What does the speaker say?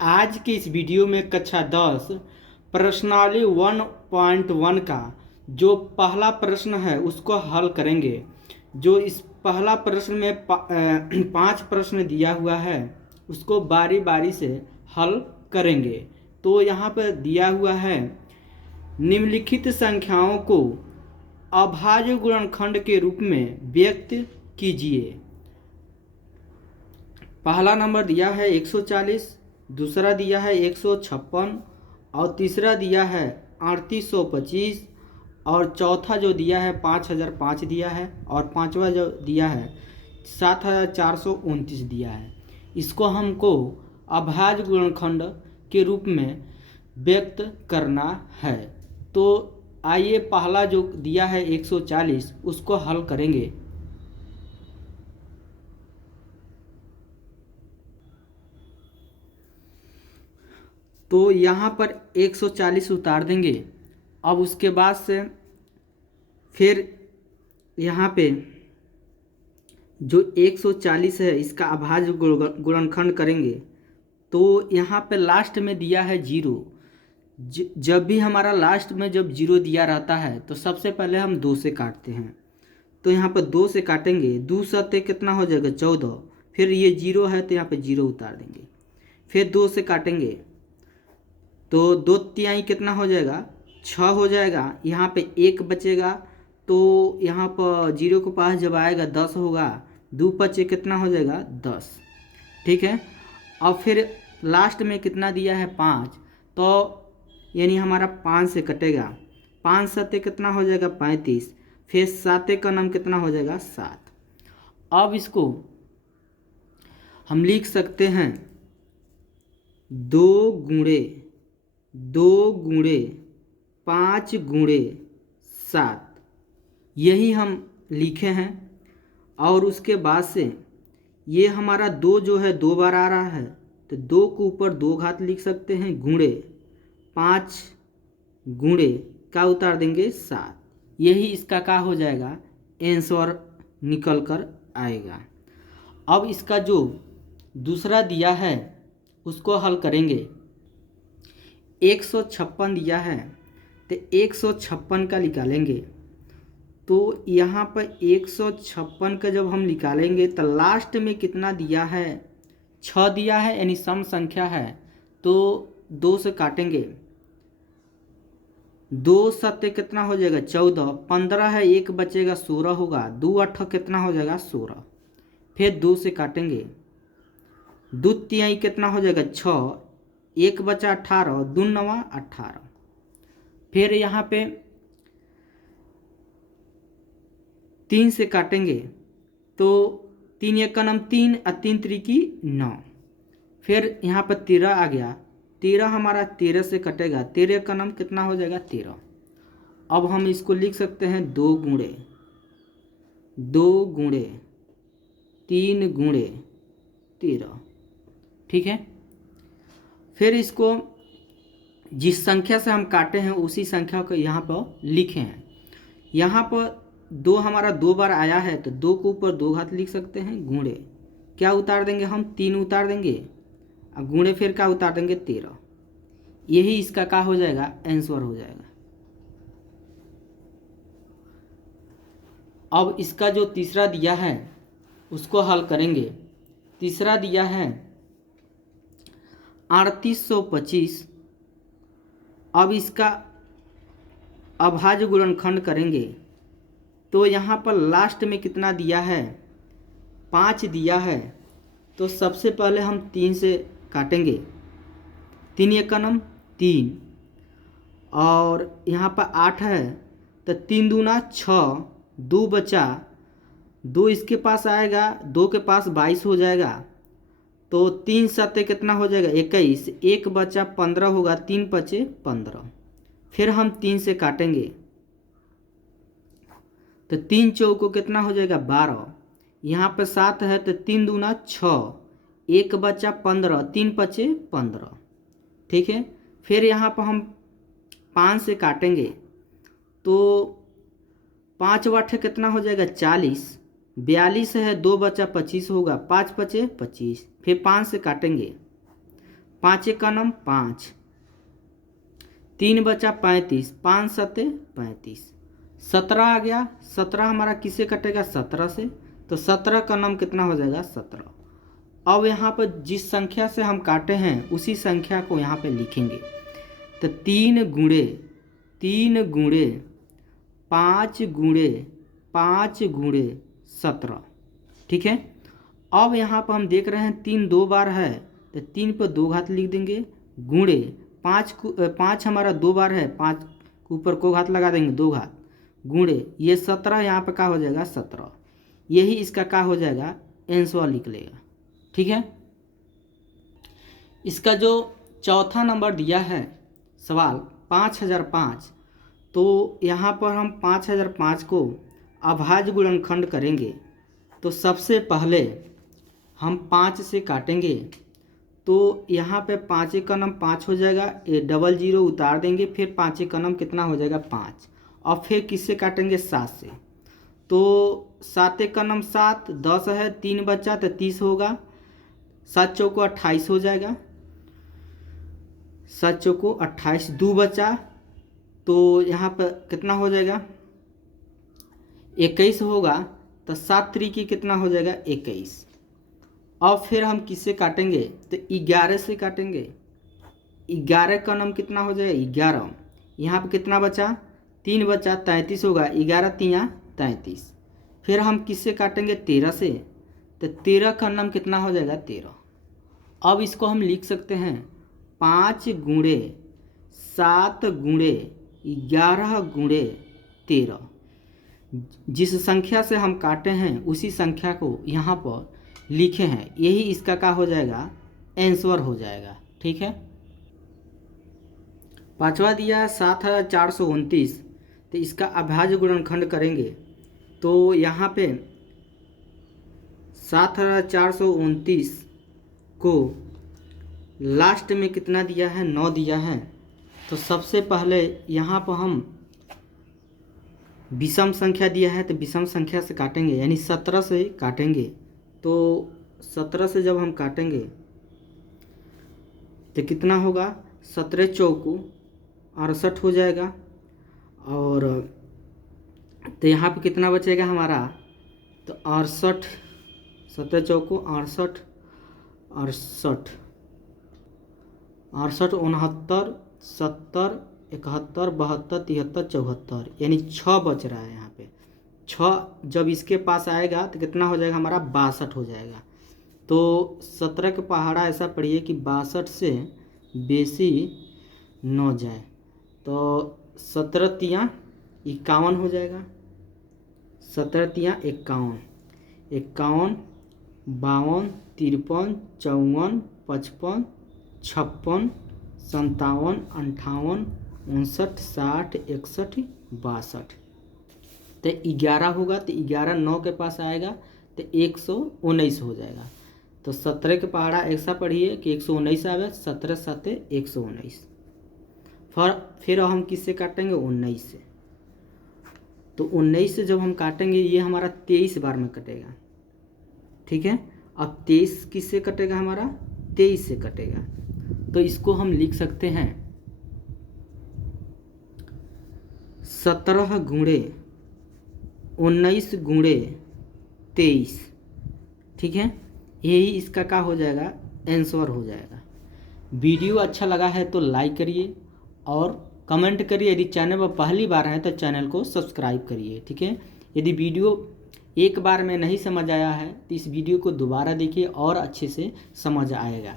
आज की इस वीडियो में कक्षा 10 प्रश्नावली 1.1 का जो पहला प्रश्न है उसको हल करेंगे। जो इस पहला प्रश्न में 5 प्रश्न दिया हुआ है उसको बारी बारी से हल करेंगे। तो यहाँ पर दिया हुआ है, निम्नलिखित संख्याओं को अभाज्य गुणनखंड के रूप में व्यक्त कीजिए। पहला नंबर दिया है 140, दूसरा दिया है 156 और तीसरा दिया है 3825 और चौथा जो दिया है 5005 दिया है और पांचवा जो दिया है 7429 दिया है। इसको हमको अभाज्य गुणनखंड के रूप में व्यक्त करना है। तो आइए पहला जो दिया है 140 उसको हल करेंगे। तो यहाँ पर 140 उतार देंगे। अब उसके बाद से फिर यहाँ पे जो 140 है इसका अभाज्य गुणनखंड करेंगे। तो यहाँ पे लास्ट में दिया है 0। जब भी हमारा लास्ट में जब 0 दिया रहता है तो सबसे पहले हम 2 से काटते हैं। तो यहाँ पर 2 से काटेंगे, 2 सत्ते कितना हो जाएगा 14। फिर ये 0 है तो यहाँ पे 0 उतार देंगे। फिर 2 से काटेंगे तो 2 तिहाई कितना हो जाएगा 6 हो जाएगा। यहाँ पे 1 बचेगा तो यहाँ पर 0 के पास जब आएगा 10 होगा। 2 पचे कितना हो जाएगा 10। ठीक है। अब फिर लास्ट में कितना दिया है 5, तो यानी हमारा 5 से कटेगा। 5 सत्ते कितना हो जाएगा 35। फिर 7 का नाम कितना हो जाएगा 7। अब इसको हम लिख सकते हैं 2 गुणे 5 गुणे 7, यही हम लिखे हैं। और उसके बाद से ये हमारा 2 जो है 2 बार आ रहा है तो 2 के ऊपर 2 घात लिख सकते हैं, गुणे 5 गुणे का उतार देंगे 7। यही इसका क्या हो जाएगा आंसर निकल कर आएगा। अब इसका जो दूसरा दिया है उसको हल करेंगे। 156 दिया है तो 156 का निकालेंगे। तो यहाँ पर 156 का जब हम निकालेंगे तो लास्ट में कितना दिया है 6 दिया है, यानी सम संख्या है। तो 2 से काटेंगे, 2 सत्ते कितना हो जाएगा 14। 15 है, 1 बचेगा 16 होगा। 2 8 कितना हो जाएगा 16। फिर 2 से काटेंगे, 2 तिहाई कितना हो जाएगा 6, 1 बचा 18, 2 9 18। फिर यहाँ पे 3 से काटेंगे तो 3 1 का नाम 3 और 3 त्रिकी 9। फिर यहाँ पर 13 आ गया, 13 हमारा 13 से कटेगा। 13 का नाम कितना हो जाएगा 13। अब हम इसको लिख सकते हैं 2 गुणे 3 गुणे 13। ठीक है। फिर इसको जिस संख्या से हम काटे हैं उसी संख्या को यहाँ पर लिखे हैं। यहाँ पर 2 हमारा 2 बार आया है तो 2 के ऊपर 2 घात लिख सकते हैं, गुणे क्या उतार देंगे हम 3 उतार देंगे और गुणे फिर क्या उतार देंगे 13। यही इसका क्या हो जाएगा आंसर हो जाएगा। अब इसका जो तीसरा दिया है उसको हल करेंगे। तीसरा दिया है 3825। अब इसका अभाज्य गुणनखंड करेंगे। तो यहाँ पर लास्ट में कितना दिया है 5 दिया है। तो सबसे पहले हम 3 से काटेंगे, 3 1 का नाम 3 और यहाँ पर 8 है तो 3 दूना 6, 2 बचा, 2 इसके पास आएगा, 2 के पास 22 हो जाएगा। तो 3 सत्ते कितना हो जाएगा 21, 1 बचा 15 होगा, 3 पचे 15। फिर हम 3 से काटेंगे तो 3 चौको कितना हो जाएगा 12। यहाँ पर 7 है तो 3 दूना 6, 1 बचा 15, 3 पचे 15। ठीक है। फिर यहाँ पर हम 5 से काटेंगे तो 5 8 कितना हो जाएगा 40, 42 है, 2 बचा 25 होगा, 5 पचे 25। फिर 5 से काटेंगे 5 एका नम 5, 3 बचा 35, 5 सते 35, 17 आ गया। 17 हमारा किससे कटेगा? 17 से। तो 17 का नम कितना हो जाएगा? 17। अब यहाँ पर जिस संख्या से हम काटे हैं उसी संख्या को यहाँ पे लिखेंगे। तो 3 गुणे 5 गुणे 5 गुणे 17, ठीक है। अब यहाँ पर हम देख रहे हैं 3 2 बार है, तो 3 पर 2 घात लिख देंगे, गुणे 5 हमारा 2 बार है, 5 के ऊपर को घात लगा देंगे, 2 घात, गुणे ये 17 यहाँ पर क्या हो जाएगा? 17। यही इसका क्या हो जाएगा? आंसर निकलेगा, ठीक है। इसका जो चौथा नंबर दिया है सवाल 5005, तो यहाँ पर हम 5005 को अभाज्य गुणनखंड करेंगे। तो सबसे पहले हम 5 से काटेंगे, तो यहाँ पे 5 का नम 5 हो जाएगा, ये 00 उतार देंगे, फिर 5 का नम कितना हो जाएगा? 5। और फिर किससे काटेंगे? 7 से। तो 7 का नम 7, 10 है, 3 बचा तो 30 होगा, 7 चौको 28 हो जाएगा, 7 चौको 28, 2 बचा तो यहाँ पर कितना हो जाएगा? 21 होगा। तो 7 त्रिकी कितना हो जाएगा? 21। अब फिर हम किससे काटेंगे? तो 11 से काटेंगे। 11 का नम कितना हो जाएगा? 11। यहाँ पे कितना बचा? 3 बचा, 33 होगा, 11 तिया 33। फिर हम किससे काटेंगे? 13 से। तो 13 का नम कितना हो जाएगा? 13। अब इसको हम लिख सकते हैं 5 गुणे 7 गुणे 11 गुणे 13। जिस संख्या से हम काटे हैं उसी संख्या को यहाँ पर लिखे हैं, यही इसका क्या हो जाएगा? आंसर हो जाएगा, ठीक है। पांचवा दिया 7429, तो इसका अभाज्य गुणनखंड करेंगे। तो यहाँ पे 7429 को लास्ट में कितना दिया है? 9 दिया है। तो सबसे पहले यहाँ पर हम विषम संख्या दिया है तो विषम संख्या से काटेंगे, यानी 17 से काटेंगे। तो 17 से जब हम काटेंगे तो कितना होगा? 17 चौको 68 हो जाएगा। और तो यहाँ पे कितना बचेगा हमारा? तो 68, 17 चौको 68, 68, 69, 70, 71, 72, 73, 74, यानी 6 बच रहा है। यहाँ पे 6 जब इसके पास आएगा तो कितना हो जाएगा हमारा? 62 हो जाएगा। तो 17 के पहाड़ा ऐसा पढ़िए कि 62 से बेसी न जाए। तो 17 तिया 51 हो जाएगा, 17 तिया 51, 51, 52, 53, 54, 55, 56, 57, 58, 59, 60, 61, 62। तो 11 होगा, तो 11 9 के पास आएगा तो 119 हो जाएगा। तो 17 के पहाड़ा ऐसा पढ़िए कि 119 आवे, 17 7 119। फिर हम किससे काटेंगे? 19 से। तो 19 से जब हम काटेंगे ये हमारा 23 बार में कटेगा, ठीक है। अब 23 किससे कटेगा? हमारा 23 से कटेगा। तो इसको हम लिख सकते हैं 17 गुणे 19 गुणे 23, ठीक है। यही इसका क्या हो जाएगा? आंसर हो जाएगा। वीडियो अच्छा लगा है तो लाइक करिए और कमेंट करिए। यदि चैनल पर पहली बार है तो चैनल को सब्सक्राइब करिए, ठीक है। यदि वीडियो एक बार में नहीं समझ आया है तो इस वीडियो को दोबारा देखिए और अच्छे से समझ आएगा।